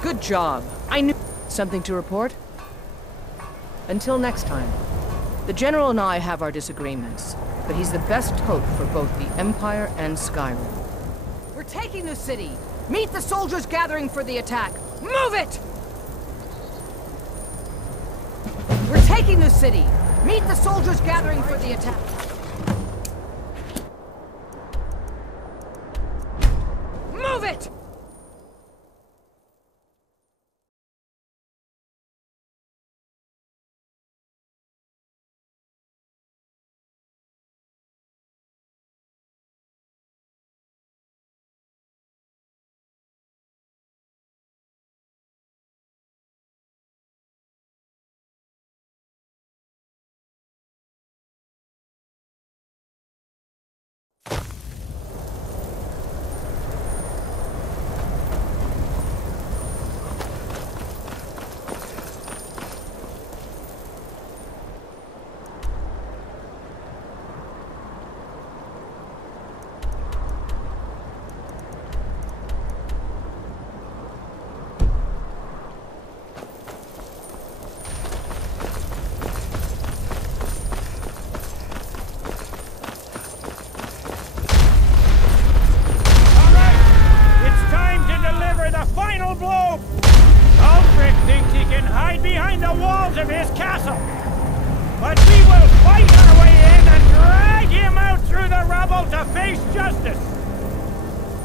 Good job. I knew... Something to report? Until next time. The General and I have our disagreements, but he's the best hope for both the Empire and Skyrim. We're taking the city! Meet the soldiers gathering for the attack! Move it! We're taking the city! Meet the soldiers gathering for the attack! Move it! Of his castle. But we will fight our way in and drag him out through the rubble to face justice.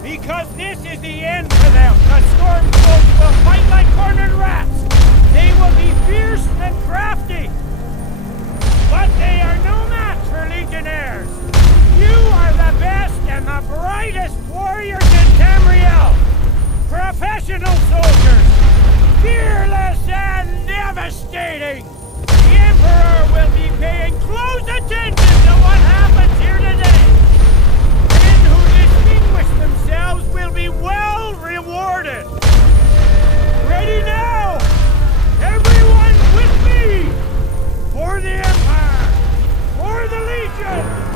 Because this is the end for them. The Stormcloaks will fight like cornered rats. They will be fierce and crafty. But they are no match for legionnaires. You are the best and the brightest warriors in Tamriel. Professional soldiers. Fearless and devastating! The Emperor will be paying close attention to what happens here today! Men who distinguish themselves will be well rewarded! Ready now! Everyone with me! For the Empire! For the Legion!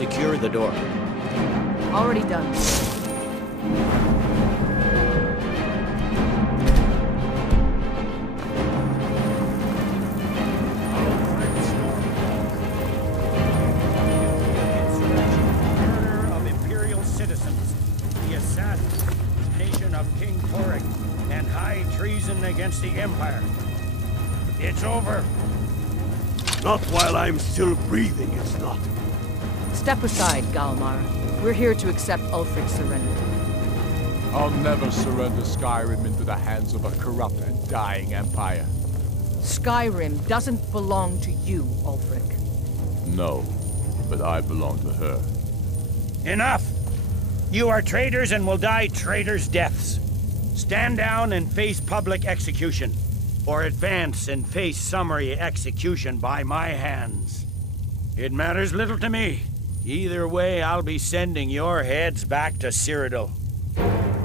secure the door. Already done. Murder of Imperial citizens, the assassination of King Torek, and high treason against the Empire. It's over. Not while I'm still breathing, it's not. Step aside, Galmar. We're here to accept Ulfric's surrender. I'll never surrender Skyrim into the hands of a corrupt and dying empire. Skyrim doesn't belong to you, Ulfric. No, but I belong to her. Enough! You are traitors and will die traitors' deaths. Stand down and face public execution, or advance and face summary execution by my hands. It matters little to me. Either way, I'll be sending your heads back to Cyrodiil.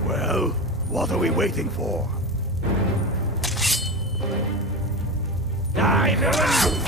Well, what are we waiting for? Die, villain!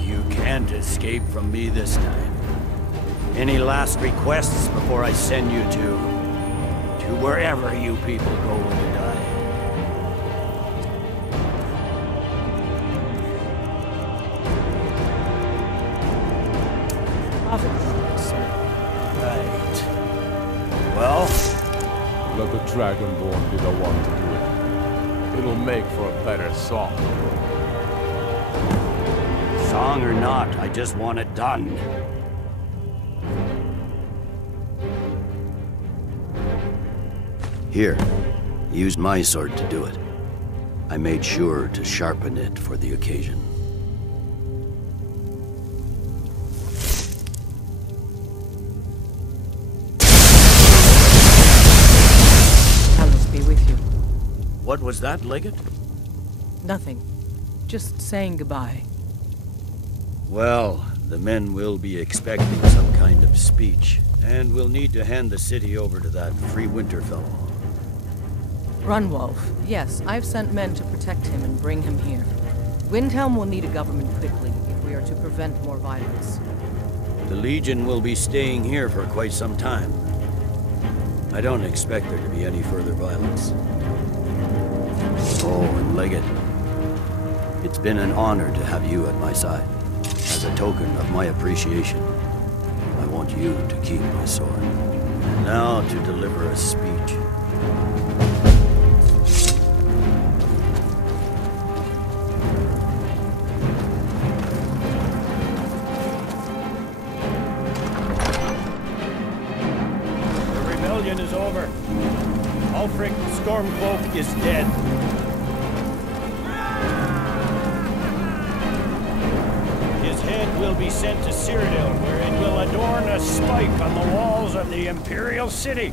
You can't escape from me this time. Any last requests before I send you to wherever you people go to die? Right. Well? Let the Dragonborn be the one to do it. It'll make for a better song. Song or not, I just want it done. Here, use my sword to do it. I made sure to sharpen it for the occasion. Alice be with you. What was that, Legate? Nothing. Just saying goodbye. Well, the men will be expecting some kind of speech, and we'll need to hand the city over to that free winter fellow. Runwolf. Yes, I've sent men to protect him and bring him here. Windhelm will need a government quickly if we are to prevent more violence. The Legion will be staying here for quite some time. I don't expect there to be any further violence. Oh, and Legate, it's been an honor to have you at my side. As a token of my appreciation, I want you to keep my sword. And now to deliver a speech. The rebellion is over. Ulfric Stormcloak is dead. His head will be sent to Cyrodiil, where it will adorn a spike on the walls of the Imperial City.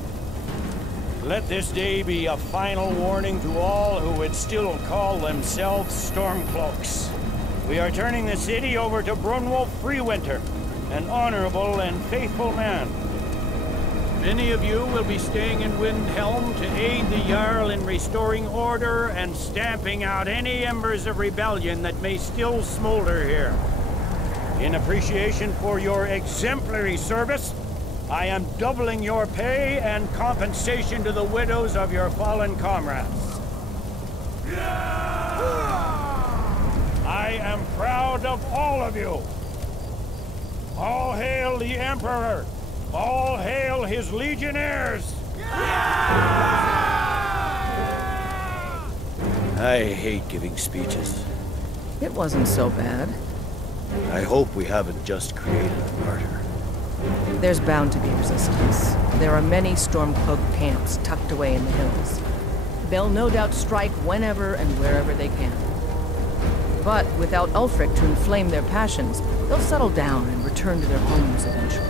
Let this day be a final warning to all who would still call themselves Stormcloaks. We are turning the city over to Brunwolf Freewinter, an honorable and faithful man. Many of you will be staying in Windhelm to aid the Jarl in restoring order and stamping out any embers of rebellion that may still smolder here. In appreciation for your exemplary service, I am doubling your pay and compensation to the widows of your fallen comrades. I am proud of all of you. All hail the Emperor! All hail his legionnaires! I hate giving speeches. It wasn't so bad. I hope we haven't just created a martyr. There's bound to be resistance. There are many Stormcloak camps tucked away in the hills. They'll no doubt strike whenever and wherever they can. But without Ulfric to inflame their passions, they'll settle down and return to their homes eventually.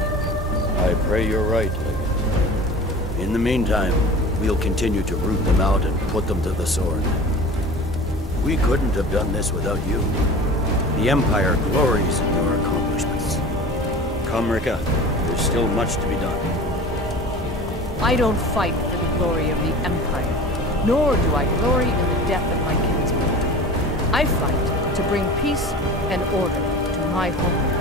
I pray you're right, Legate. In the meantime, we'll continue to root them out and put them to the sword. We couldn't have done this without you. The Empire glories in your accomplishments. Come, Rika. There's still much to be done. I don't fight for the glory of the Empire, nor do I glory in the death of my kinsmen. I fight to bring peace and order to my homeland.